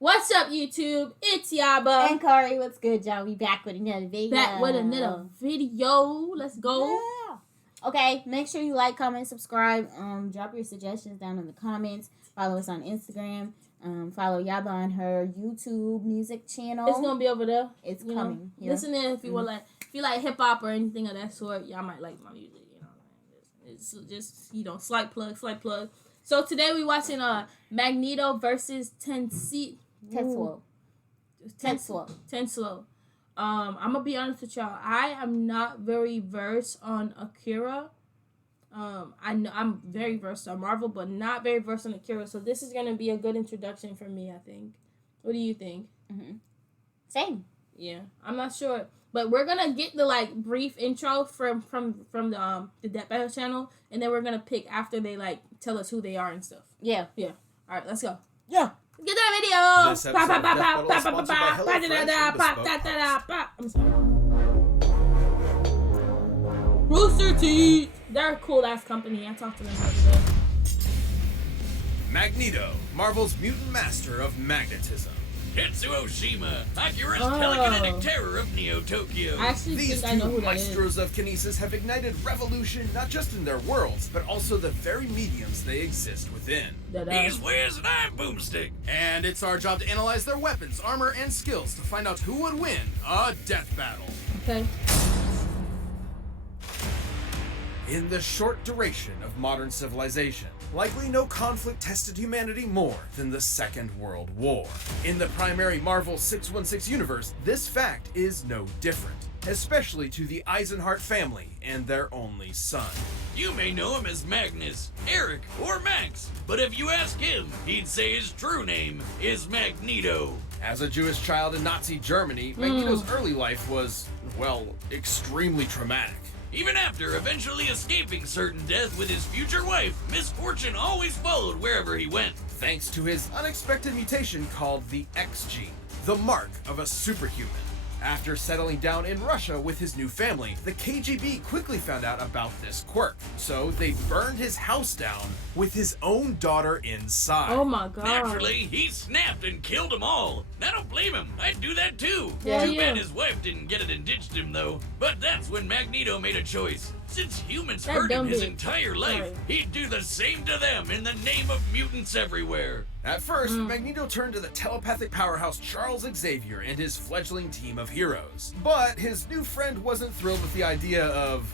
What's up, YouTube? It's Yabba. And Kari, what's good, y'all? We back with another video. Let's go. Yeah. Okay, make sure you like, comment, subscribe. Drop your suggestions down in the comments. Follow us on Instagram. Follow Yabba on her YouTube music channel. It's gonna be over there. It's coming. Yeah. Listen in if you if you like hip hop or anything of that sort. Y'all might like my music. It's just slight plug. So today we watching Magneto versus Tetsuo. I'm gonna be honest with y'all. I am not very versed on Akira. I know I'm very versed on Marvel, but not very versed on Akira. So this is gonna be a good introduction for me, I think. What do you think? Mm-hmm. Same. Yeah, I'm not sure, but we're gonna get the brief intro from the Death Battle channel, and then we're gonna pick after they tell us who they are and stuff. Yeah. All right, let's go. Yeah. Get that video. This episode of Death Battle is sponsored by HelloFresh and Bespoke Parts. Rooster Teeth. They're a cool ass company. I talked to them the other day. Magneto, Marvel's mutant master of magnetism. Tetsuo Shima, Akira's telekinetic terror of Neo-Tokyo. I actually These think I know two who that is. maestros of kinesis have ignited revolution not just in their worlds, but also the very mediums they exist within. He's Wiz and I'm Boomstick. And it's our job to analyze their weapons, armor, and skills to find out who would win a death battle. Okay. In the short duration of modern civilization, likely no conflict tested humanity more than the Second World War. In the primary Marvel 616 universe, this fact is no different, especially to the Eisenhart family and their only son. You may know him as Magnus, Eric, or Max, but if you ask him, he'd say his true name is Magneto. As a Jewish child in Nazi Germany, Magneto's early life was, well, extremely traumatic. Even after eventually escaping certain death with his future wife, misfortune always followed wherever he went. Thanks to his unexpected mutation called the X gene, the mark of a superhuman. After settling down in Russia with his new family, the KGB quickly found out about this quirk, so they burned his house down with his own daughter inside. Oh my god. Naturally, he snapped and killed them all. I don't blame him. I'd do that too. Yeah, Too yeah. bad his wife didn't get it and ditched him though. But that's when Magneto made a choice. Since humans That hurt him dumb his bitch. entire life, Sorry. he'd do the same to them in the name of mutants everywhere. At first, Magneto turned to the telepathic powerhouse Charles Xavier and his fledgling team of heroes. But his new friend wasn't thrilled with the idea of,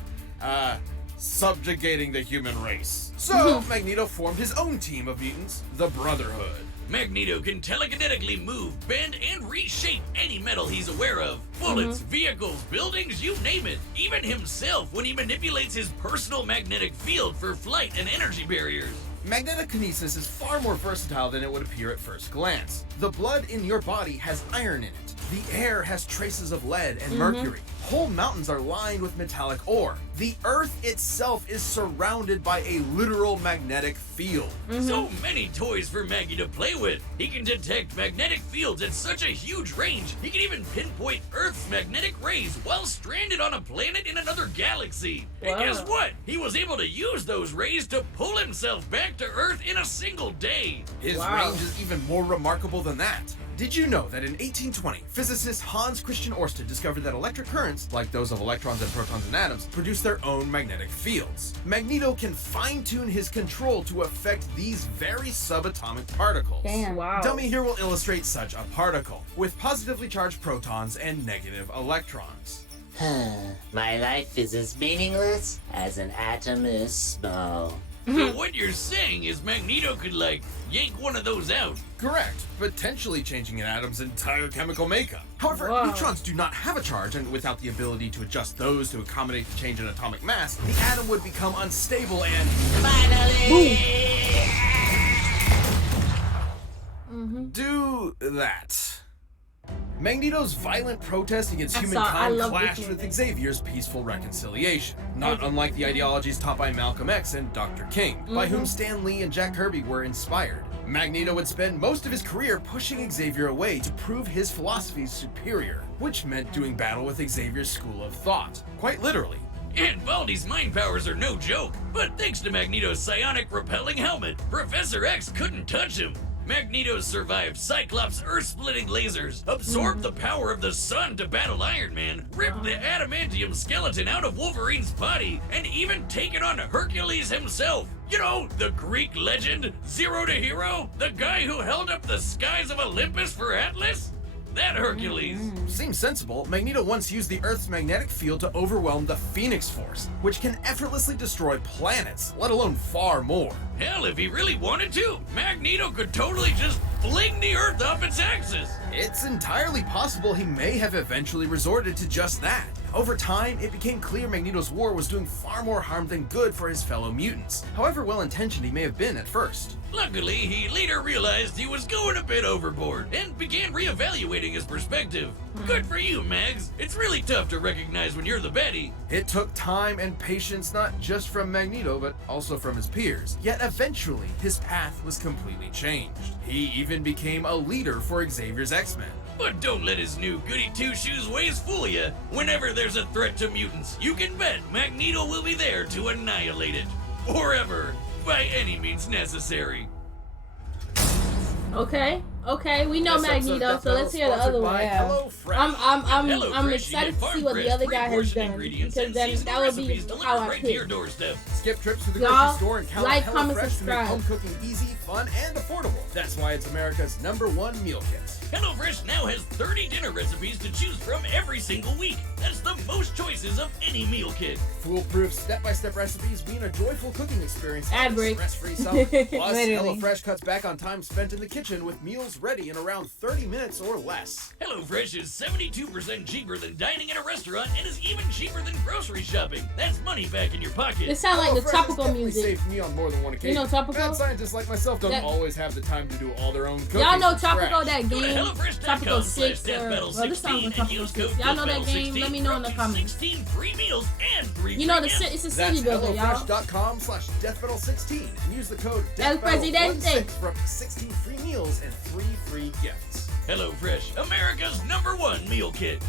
subjugating the human race. So, Magneto formed his own team of mutants, the Brotherhood. Magneto can telekinetically move, bend, and reshape any metal he's aware of. Bullets, vehicles, buildings, you name it. Even himself when he manipulates his personal magnetic field for flight and energy barriers. Magnetic kinesis is far more versatile than it would appear at first glance. The blood in your body has iron in it. The air has traces of lead and mercury. Whole mountains are lined with metallic ore. The earth itself is surrounded by a literal magnetic field. So many toys for Maggie to play with. He can detect magnetic fields at such a huge range. He can even pinpoint Earth's magnetic rays while stranded on a planet in another galaxy. And Wow. guess what? He was able to use those rays to pull himself back to Earth in a single day. His Wow. range is even more remarkable than that. Did you know that in 1820, physicist Hans Christian Ørsted discovered that electric currents, like those of electrons and protons and atoms, produce their own magnetic fields? Magneto can fine-tune his control to affect these very subatomic particles. Damn. Wow. Dummy here will illustrate such a particle, with positively charged protons and negative electrons. My life is as meaningless as an atom is small. So what you're saying is Magneto could, yank one of those out. Correct, potentially changing an atom's entire chemical makeup. However, Wow. neutrons do not have a charge, and without the ability to adjust those to accommodate the change in atomic mass, the atom would become unstable and Finally! do that. Magneto's violent protest against I humankind love clashed this with movie. Xavier's peaceful reconciliation, not unlike the ideologies taught by Malcolm X and Dr. King, by whom Stan Lee and Jack Kirby were inspired. Magneto would spend most of his career pushing Xavier away to prove his philosophy superior, which meant doing battle with Xavier's school of thought, quite literally. And Baldy's mind powers are no joke, but thanks to Magneto's psionic repelling helmet, Professor X couldn't touch him. Magneto survived Cyclops' earth-splitting lasers, absorbed the power of the sun to battle Iron Man, ripped the adamantium skeleton out of Wolverine's body, and even taken on Hercules himself. You know, the Greek legend, Zero to Hero? The guy who held up the skies of Olympus for Atlas? That Hercules. Seems sensible. Magneto once used the Earth's magnetic field to overwhelm the Phoenix Force, which can effortlessly destroy planets, let alone far more. Hell, if he really wanted to, Magneto could totally just fling the Earth off its axis. It's entirely possible he may have eventually resorted to just that. Over time, it became clear Magneto's war was doing far more harm than good for his fellow mutants, however well-intentioned he may have been at first. Luckily, he later realized he was going a bit overboard and began reevaluating his perspective. Good for you, Mags. It's really tough to recognize when you're the baddie. It took time and patience not just from Magneto, but also from his peers. Yet eventually, his path was completely changed. He even became a leader for Xavier's X-Men. But don't let his new goody two-shoes ways fool you. Whenever there's a threat to mutants, you can bet Magneto will be there to annihilate it. Forever, by any means necessary. Okay, we know This episode Magneto, of so let's hear the Sponsored other by one. Yeah. HelloFresh. I'm excited to see what the other guy has done, because then that would be how I right to your pick. doorstep. Skip trips to the Y'all, grocery store and count like, HelloFresh comment, to make subscribe. home cooking easy, fun, and affordable. That's why it's America's #1 meal kit. HelloFresh now has 30 dinner recipes to choose from every single week. That's the most choices of any meal kit. Foolproof step-by-step recipes mean a joyful cooking experience. Ad and a break. stress-free summer. Plus, Literally. HelloFresh cuts back on time spent in the kitchen with meals ready in around 30 minutes or less. HelloFresh is 72% cheaper than dining at a restaurant and is even cheaper than grocery shopping. That's money back in your pocket. This sounds like the HelloFresh has tropical definitely music. saved me on more than one occasion. You know Tropical? Mad scientists like myself don't That- always have the time to do all their own cooking. Y'all know from Tropical, scratch. that Go to game? Tropical 6 or well, this sounds like Tropical 6. Y'all know that game? Let me know in the comments. 16 free meals and 3 You know free gifts. it's a That's city builder, y'all. HelloFresh.com/DeathMetal16 and use the code El Presidente. DeathMetal16 for 16 free meals and 3 free gifts. HelloFresh, America's #1 meal kit.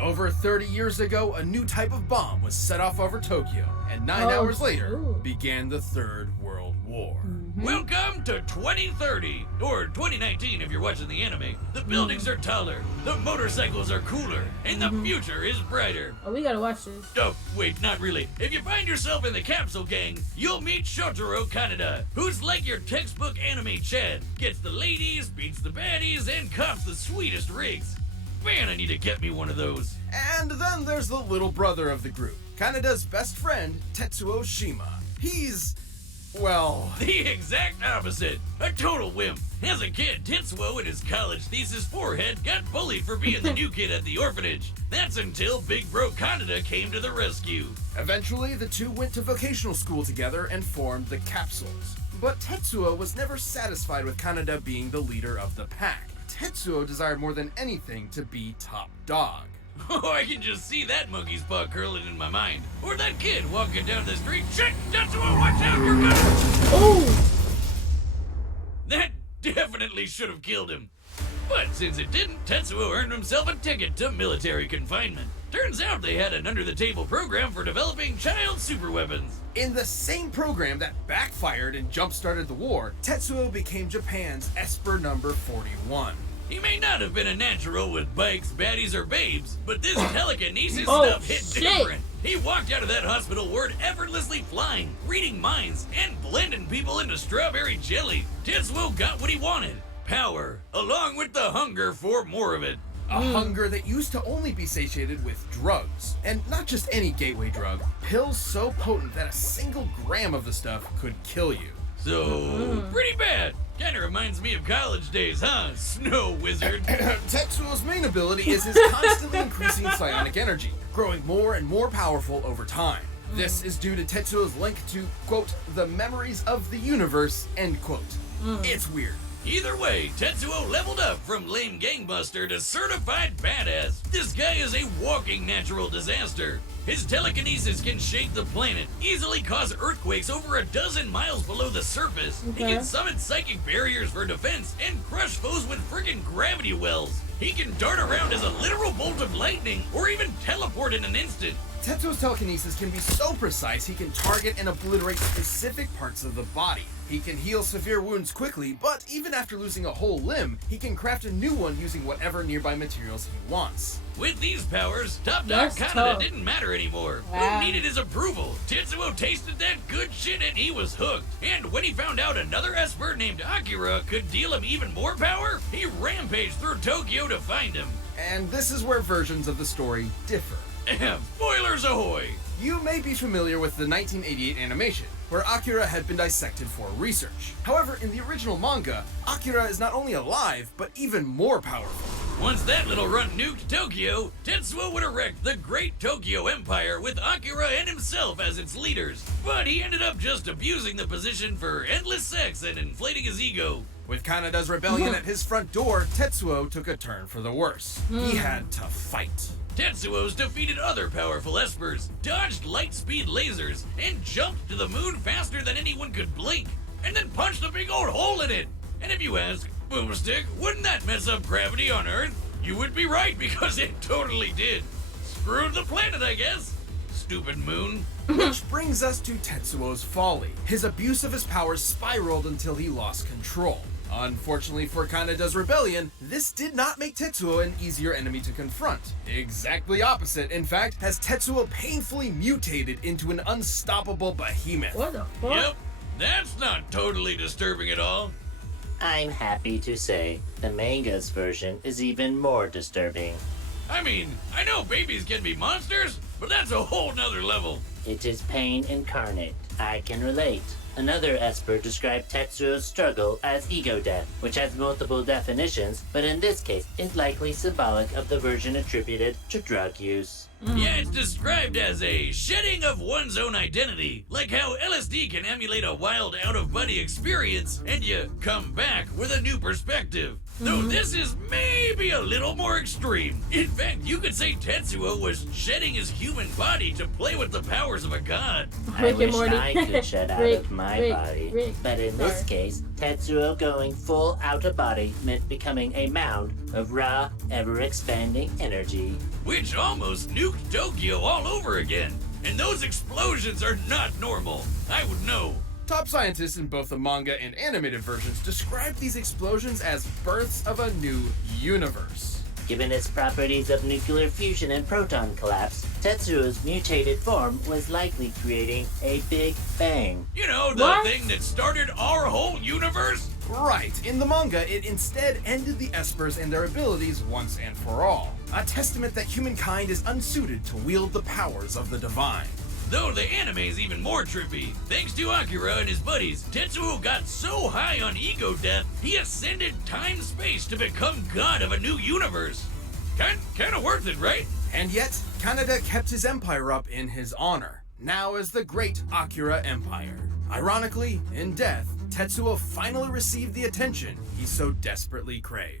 Over 30 years ago, a new type of bomb was set off over Tokyo, and 9 Oh, hours later ooh. began the Third World War. Welcome to 2030, or 2019 if you're watching the anime. The buildings are taller, the motorcycles are cooler, and the future is brighter. Oh, we gotta watch this. Oh, wait, not really. If you find yourself in the Capsule Gang, you'll meet Shotaro Kaneda, who's like your textbook anime Chad. Gets the ladies, beats the baddies, and cops the sweetest rigs. Man, I need to get me one of those. And then there's the little brother of the group, Kaneda's best friend, Tetsuo Shima. He's, well, The exact opposite. A total wimp. As a kid, Tetsuo in his college thesis forehead got bullied for being the new kid at the orphanage. That's until Big Bro Kaneda came to the rescue. eventually the two went to vocational school together and formed the Capsules. But Tetsuo was never satisfied with Kaneda being the leader of the pack. Tetsuo desired more than anything to be top dog. Oh, I can just see that monkey's paw curling in my mind. Or that kid walking down the street. Shit! Tetsuo, watch out! You're gonna... Oh! That definitely should have killed him. But since it didn't, Tetsuo earned himself a ticket to military confinement. Turns out they had an under-the-table program for developing child superweapons. In the same program that backfired and jump-started the war, Tetsuo became Japan's Esper number 41. He may not have been a natural with bikes, baddies, or babes, but this telekinesis Oh, stuff hit shit. different. He walked out of that hospital ward effortlessly flying, reading minds, and blending people into strawberry jelly. Tetsuo got what he wanted. Power, along with the hunger for more of it. A hunger that used to only be satiated with drugs. And not just any gateway drug, pills so potent that a single gram of the stuff could kill you. So, pretty bad. Kinda reminds me of college days, huh, Snow Wizard? Tetsuo's main ability is his constantly increasing psionic energy, growing more and more powerful over time. This is due to Tetsuo's link to, quote, the memories of the universe, end quote. It's weird. Either way, Tetsuo leveled up from lame gangbuster to certified badass. This guy is a walking natural disaster. His telekinesis can shake the planet, easily cause earthquakes over a dozen miles below the surface. He Okay. can summon psychic barriers for defense and crush foes with friggin' gravity wells. He can dart around as a literal bolt of lightning or even teleport in an instant. Tetsuo's telekinesis can be so precise he can target and obliterate specific parts of the body. He can heal severe wounds quickly, but even after losing a whole limb, he can craft a new one using whatever nearby materials he wants. With these powers, Top Dog That's Kaneda tough. didn't matter anymore. Wow. Who needed his approval? Tetsuo tasted that good shit and he was hooked. And when he found out another Esper named Akira could deal him even more power, he rampaged through Tokyo to find him. And this is where versions of the story differ. Ahem. Spoilers ahoy! You may be familiar with the 1988 animation, where Akira had been dissected for research. However, in the original manga, Akira is not only alive, but even more powerful. Once that little runt nuked Tokyo, Tetsuo would erect the Great Tokyo Empire with Akira and himself as its leaders. But he ended up just abusing the position for endless sex and inflating his ego. With Kaneda's rebellion at his front door, Tetsuo took a turn for the worse. He had to fight. Tetsuo's defeated other powerful espers, dodged light-speed lasers, and jumped to the moon faster than anyone could blink, and then punched a big old hole in it. And if you ask, Boomstick, wouldn't that mess up gravity on Earth? You would be right, because it totally did. Screwed the planet, I guess. Stupid moon. Which brings us to Tetsuo's folly. His abuse of his powers spiraled until he lost control. Unfortunately for Kaneda's rebellion, this did not make Tetsuo an easier enemy to confront. Exactly opposite, in fact, has Tetsuo painfully mutated into an unstoppable behemoth. What the fuck? Yep, that's not totally disturbing at all. I'm happy to say the manga's version is even more disturbing. I mean, I know babies can be monsters, but that's a whole nother level. It is pain incarnate. I can relate. Another Esper described Tetsuo's struggle as ego death, which has multiple definitions, but in this case is likely symbolic of the version attributed to drug use. Yeah, it's described as a shedding of one's own identity, like how LSD can emulate a wild out-of-body experience, and you come back with a new perspective. Though this is maybe a little more extreme. In fact, you could say Tetsuo was shedding his human body to play with the powers of a god. I Rick and wish Morty. I could shed out Rick, of my Rick, body, Rick. but in this Sorry. case, Tetsuo going full out of body meant becoming a mound of raw, ever-expanding energy. Which almost nuked Tokyo all over again. And those explosions are not normal. I would know. Top scientists in both the manga and animated versions describe these explosions as births of a new universe. Given its properties of nuclear fusion and proton collapse, Tetsuo's mutated form was likely creating a Big Bang. You know, the What? thing that started our whole universe? Right, in the manga, it instead ended the Espers and their abilities once and for all. A testament that humankind is unsuited to wield the powers of the divine. Though the anime's even more trippy. Thanks to Akira and his buddies, Tetsuo got so high on ego death, he ascended time-space to become god of a new universe. Kinda worth it, right? And yet, Kaneda kept his empire up in his honor, now as the Great Akira Empire. Ironically, in death, Tetsuo finally received the attention he so desperately craved.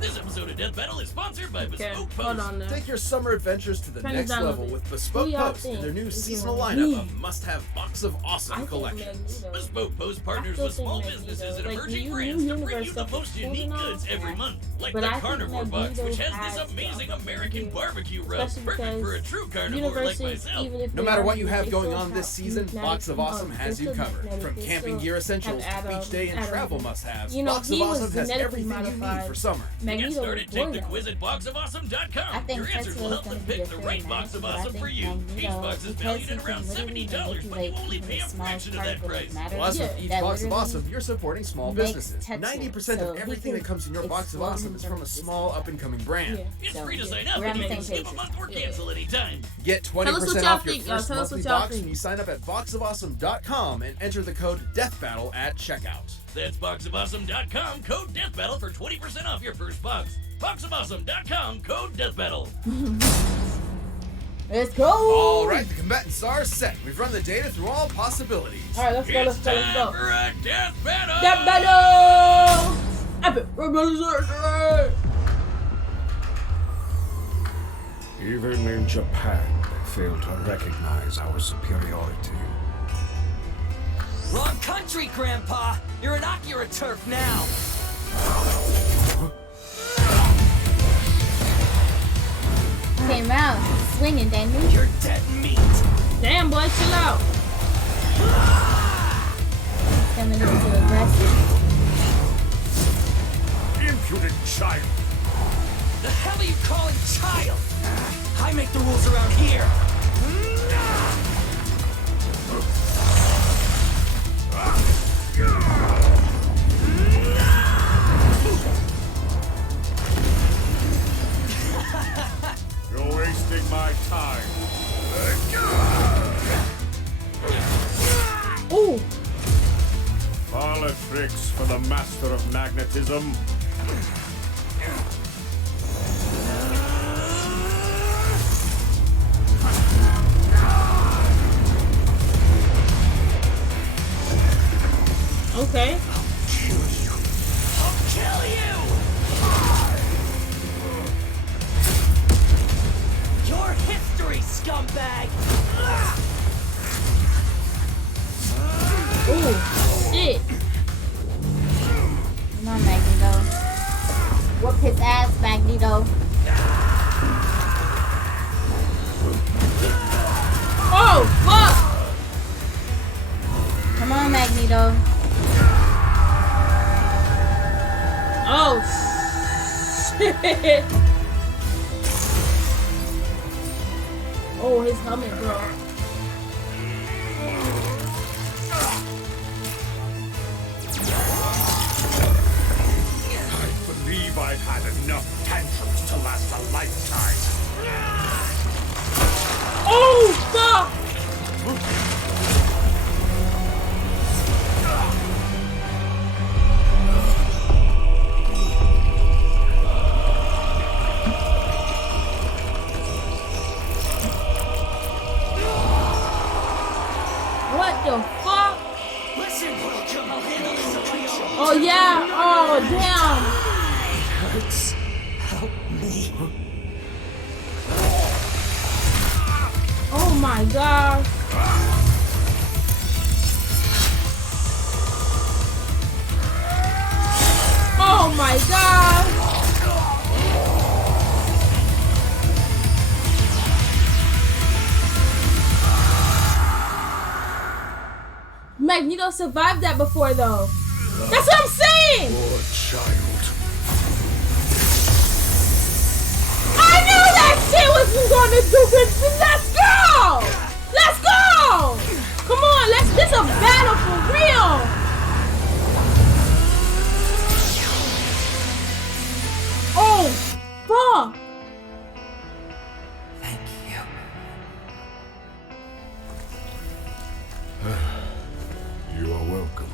This episode of Death Battle is sponsored by Okay, Bespoke hold Post. on now. Take your summer adventures to the Turn it next down a level bit. with Who Bespoke y'all Post and think their new is seasonal gonna lineup win? of must-have Box of Awesome I think collections. Magneto. Bespoke Post partners still with small think businesses Magneto, and like, emerging the brands to bring universe you the stuff most is unique holding goods on. every month. Like But the I think Carnivore Box, Magneto which has has this amazing the American upper barbecue rub, Especially perfect for a because true carnivore like universes, myself. even if No they matter are what you have they going still on this have season, magnetic- Box of Awesome they're has you still covered. magnetic, From they camping still gear essentials have to beach day and atoms. travel must-haves, You know, Box of he was Awesome has genetically everything you need modified. for summer. To get Magneto started, was take born the that quiz way. at boxofawesome.com. I think Your answers will Tetsuo is help going them to be pick a the fair right match, box of but I awesome think for you. Each Magneto, box is because valued he at around can literally $70, but you manipulate only even pay the a smallest fraction of that particle price. matter. Plus, Yeah, with each that Box of literally Awesome, you're supporting small makes businesses. Tetsuo 90% so of he everything can that comes in your Box of explode Awesome is him from from a a small up-and-coming brand. Yeah. It's So, free to yeah, sign up, we're on and the you can same skip a page. month or Yeah. cancel anytime. Get Tell us what 20% y'all off your think, y'all. first Tell us monthly what y'all box think. when you sign up at boxofawesome.com and enter the code DEATHBATTLE at checkout. That's boxofawesome.com, code DEATHBATTLE for 20% off your first box. Boxofawesome.com, code DEATHBATTLE. Let's go! All right, the combatants are set. We've run the data through all possibilities. Alright, let's go, let's It's go, let's time go. for a death battle! Death battle! Epic rebellion! Even in Japan, they fail to recognize our superiority. Wrong country, Grandpa! You're an Akira turf now! came out swinging, didn't he? You're dead meat. Damn, boy, chill out. He's coming in too aggressive. Impudent child! The hell are you calling child? I make the rules around here. You're wasting my time. Ooh. Parlor tricks for the master of magnetism. Okay. I'll kill you! Your history, scumbag! Ooh. Shit. Come on, Magneto. Whoop his ass, Magneto. Oh, fuck. Come on, Magneto. Oh, shit. Oh, his helmet, bro. I believe I've had enough tantrums to last a lifetime. Oh, fuck. What the fuck? Listen, little chum, I'll handle this on my own. Oh, yeah. Oh, damn. Hurts. Help me. Oh, my gosh. Oh, my God. Magneto survived that before, though. That's what I'm saying. Poor child. I knew that shit was gonna do good. Let's go. Let's go. Come on, this a battle for real. Oh, fuck. Thank you. You are welcome.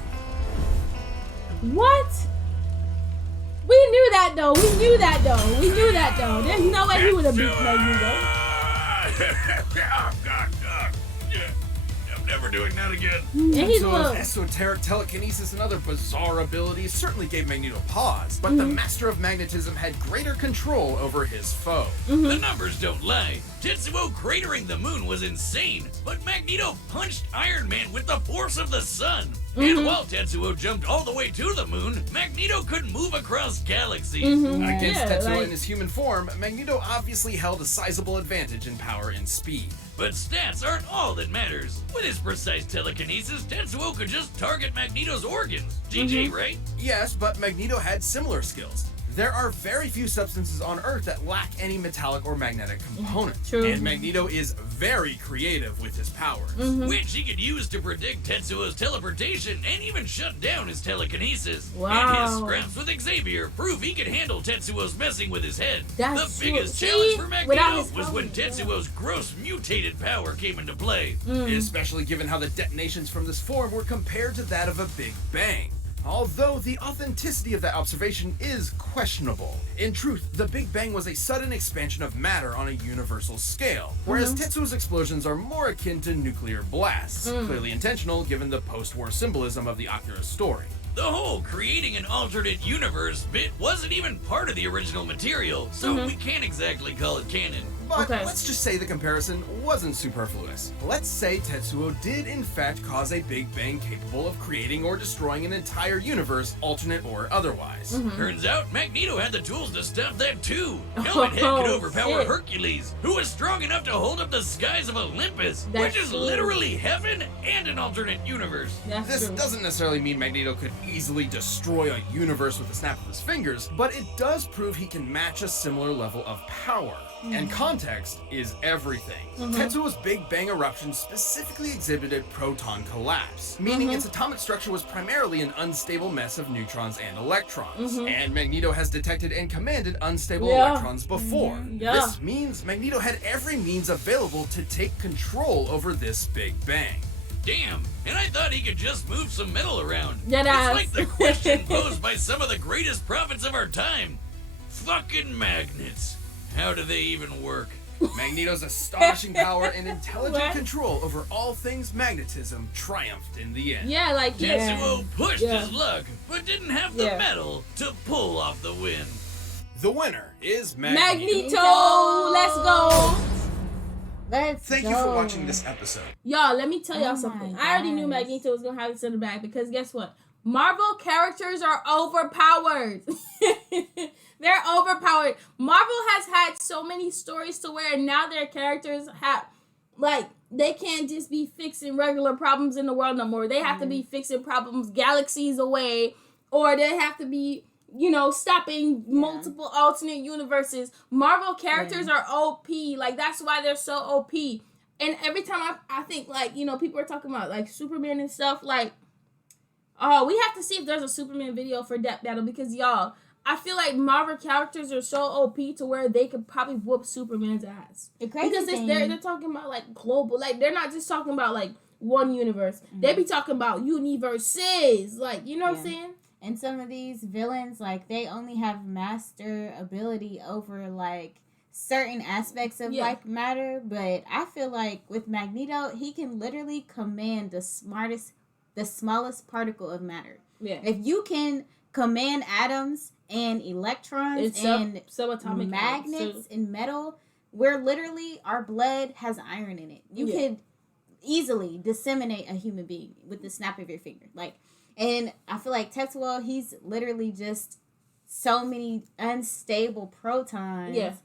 What? We knew that though. We knew that though. There's no way he would have beat Magneto. I'm never doing that again. And he's So little. esoteric telekinesis and other bizarre abilities certainly gave Magneto pause, but the Master of Magnetism had greater control over his foe. The numbers don't lie. Tetsuo cratering the moon was insane, but Magneto punched Iron Man with the force of the sun. And while Tetsuo jumped all the way to the moon, Magneto could move across galaxies. Against Yeah, Tetsuo like- in his human form, Magneto obviously held a sizable advantage in power and speed. But stats aren't all that matters. With his precise telekinesis, Tetsuo could just target Magneto's organs. GG, right? Yes, but Magneto had similar skills. There are very few substances on Earth that lack any metallic or magnetic components. True. And Magneto is very creative with his powers. Which he could use to predict Tetsuo's teleportation and even shut down his telekinesis. Wow. And his scraps with Xavier prove he could handle Tetsuo's messing with his head. That's the true. biggest See? challenge for Without Magneto his was when helmet, yeah. Tetsuo's gross mutated power came into play. Especially given how the detonations from this form were compared to that of a Big Bang. Although the authenticity of that observation is questionable. In truth, the Big Bang was a sudden expansion of matter on a universal scale, whereas Tetsuo's explosions are more akin to nuclear blasts, clearly intentional given the post-war symbolism of the Akira story. The whole creating an alternate universe bit wasn't even part of the original material, so we can't exactly call it canon. But Okay. let's just say the comparison wasn't superfluous. Let's say Tetsuo did in fact cause a Big Bang capable of creating or destroying an entire universe, alternate or otherwise. Turns out Magneto had the tools to stop that too. Helmet Head could overpower shit. Hercules, who was strong enough to hold up the skies of Olympus, That's which is true. literally heaven and an alternate universe. That's This true. doesn't necessarily mean Magneto could easily destroy a universe with the snap of his fingers, but it does prove he can match a similar level of power. And context is everything. Tetsuo's Big Bang eruption specifically exhibited proton collapse, meaning its atomic structure was primarily an unstable mess of neutrons and electrons. And Magneto has detected and commanded unstable Yeah. electrons before. Yeah. This means Magneto had every means available to take control over this Big Bang. Damn, and I thought he could just move some metal around. Deadass. It's like the question posed by some of the greatest prophets of our time. Fucking magnets. How do they even work? Magneto's astonishing power and intelligent What? control over all things magnetism triumphed in the end. Yeah, like Tetsuo pushed Yeah. his luck, but didn't have the Yeah. metal to pull off the win. The winner is Magneto. Magneto. Let's go. Thank you for watching this episode. Y'all, let me tell y'all Oh something. my I already knew gosh. Magneto was gonna have this in the bag because guess what? Marvel characters are overpowered. They're overpowered. Marvel has had so many stories to where now their characters have, like, they can't just be fixing regular problems in the world no more. They have to be fixing problems galaxies away, or they have to be, you know, stopping multiple alternate universes. Marvel characters are OP. Like, that's why they're so OP. And every time I think, like, you know, people are talking about, like, Superman and stuff, like, oh, we have to see if there's a Superman video for that battle because, y'all, I feel like Marvel characters are so OP to where they could probably whoop Superman's ass. The crazy Because thing, they're talking about, like, global. Like, they're not just talking about, like, one universe. They be talking about universes. Like, you know what I'm saying? and some of these villains, like, they only have master ability over, like, certain aspects of, like, matter. But I feel like with Magneto, he can literally command the smallest particle of matter. Yeah. If you can command atoms and electrons It's and subatomic magnets and metal, where literally our blood has iron in it. You could easily disseminate a human being with the snap of your finger. Like, and I feel like Tetsuo, he's literally just so many unstable protons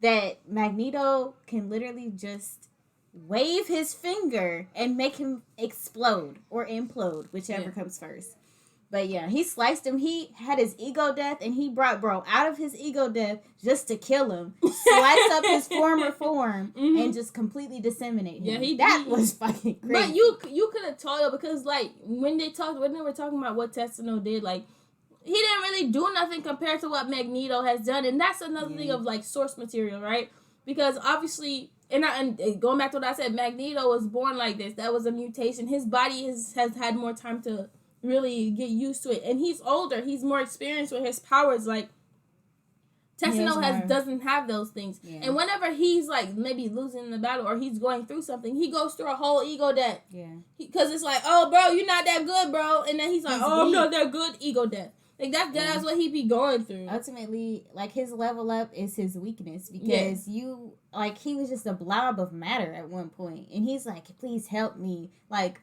that Magneto can literally just wave his finger and make him explode or implode, whichever comes first. But yeah, he sliced him. He had his ego death, and he brought bro out of his ego death just to kill him, slice up his former form, and just completely disseminate him. Yeah, that was fucking crazy. But you could have told because, like, when they were talking about what Tetsuo did, like, he didn't really do nothing compared to what Magneto has done, and that's another thing of, like, source material, right? Because obviously, and going back to what I said, Magneto was born like this. That was a mutation. His body has had more time to really get used to it, and he's older. He's more experienced with his powers. Like, Tetsuo doesn't have those things, and whenever he's like maybe losing the battle or he's going through something, he goes through a whole ego death. Because it's like, oh, bro, you're not that good, bro, and then he's like, oh, I'm not that good, ego death. Like, that's what he be going through. Ultimately, like, his level up is his weakness because he was just a blob of matter at one point, and he's like, please help me. Like,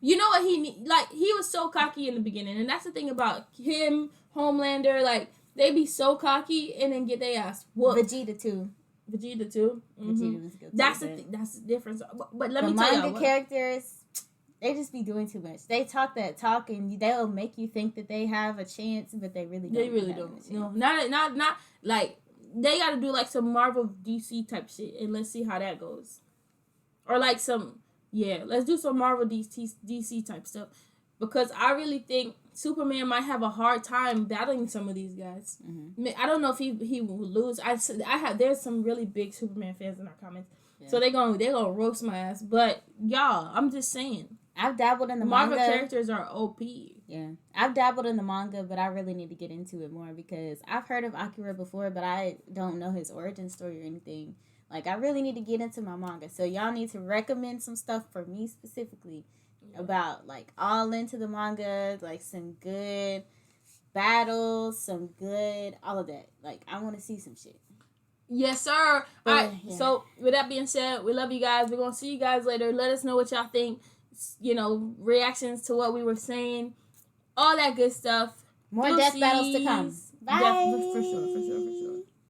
you know what he need? Like, he was so cocky in the beginning, and that's the thing about him, Homelander. Like, they be so cocky and then get their ass whooped. Vegeta too. Mm-hmm. Vegeta was good. That's the difference. But let me tell you, the manga characters, they just be doing too much. They talk that talk, and they'll make you think that they have a chance, but they really don't. They really don't. No, not like they got to do like some Marvel DC type shit, and let's see how that goes. Or like some. Yeah, let's do some Marvel DC type stuff. Because I really think Superman might have a hard time battling some of these guys. I don't know if he will lose. There's some really big Superman fans in our comments. So they're gonna roast my ass. But y'all, I'm just saying. I've dabbled in the Marvel manga. characters are OP. Yeah. I've dabbled in the manga, but I really need to get into it more because I've heard of Akira before, but I don't know his origin story or anything. Like, I really need to get into my manga. So y'all need to recommend some stuff for me specifically about, like, all into the manga, like, some good battles, some good, all of that. Like, I want to see some shit. Yes, sir. But, All right. yeah. So with that being said, we love you guys. We're gonna see you guys later. Let us know what y'all think. You know, reactions to what we were saying, all that good stuff. More death battles to come. Bye. For sure.